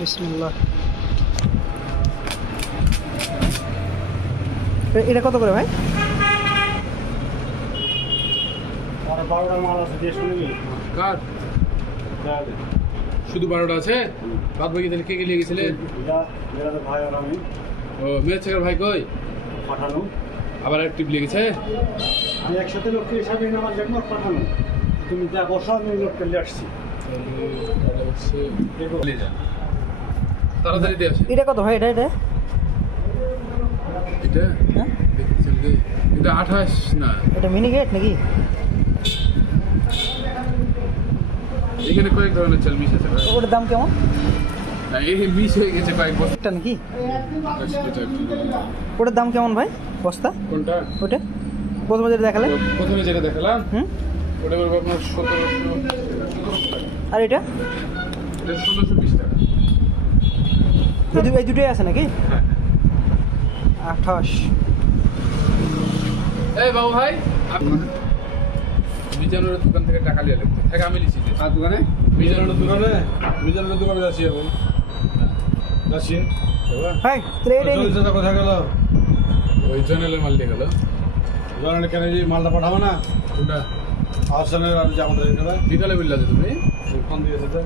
বিসমুল্লাহ। এটা কত করে ভাই? আর বারোটা মাল আছে দিয়ে শুনে কার? শুধু বারোটা আছে? বাদ বাকি তাহলে কে কে নিয়ে গেছিলে? মেয়েরা ভাই আর আমি। ও মেয়ের ছেলের ভাই কই? পাঠানো। আবার অ্যাক্টিভ লেগেছে আমি একসাথে লোককে হিসাবে আমার জন্য পাঠানো। তুমি যা বসো আমি লোককে নিয়ে আসছি। তাড়াতাড়ি এটা কত ভাই? এটা এটা? এটা? হ্যাঁ? এটা আঠাশ না। এটা মিনি গেট নাকি? এখানে কয়েক ধরনের চাল মিশ আছে ভাই। ওটার দাম কেমন? এই মিশ হয়ে গেছে কয়েক এটা নাকি? এটা ওটার দাম কেমন ভাই? বস্তা? কোনটা? ওটা? প্রথমে যেটা দেখালেন প্রথমে যেটা দেখালাম হুম? ওটা বলব আপনার সতেরোশো। আর এটা? এটা ষোলোশো বিশ টাকা। এই দু- এই দুটোই আছে নাকি? হ্যাঁ আঠাশ। এই বাবু ভাই মিজানুরের দোকান থেকে টাকা লিয়ে লাগছে টাকা আমি লিখছি আর দোকানে? মিজানুরের দোকানে। মিজানুরের দোকানে যাচ্ছি এখন যাচ্ছি। ভাই তাহলে এটাই চল্লিশ নিন। গেল? ওই জনেলের মাল দিয়ে গেল। জনের কেন যে মালটা পাঠাবো না? ওটা আহসানের আর যে আমাদের এখানে। বিকালে বিল্লা তুমি ফোন দিয়েছে তো।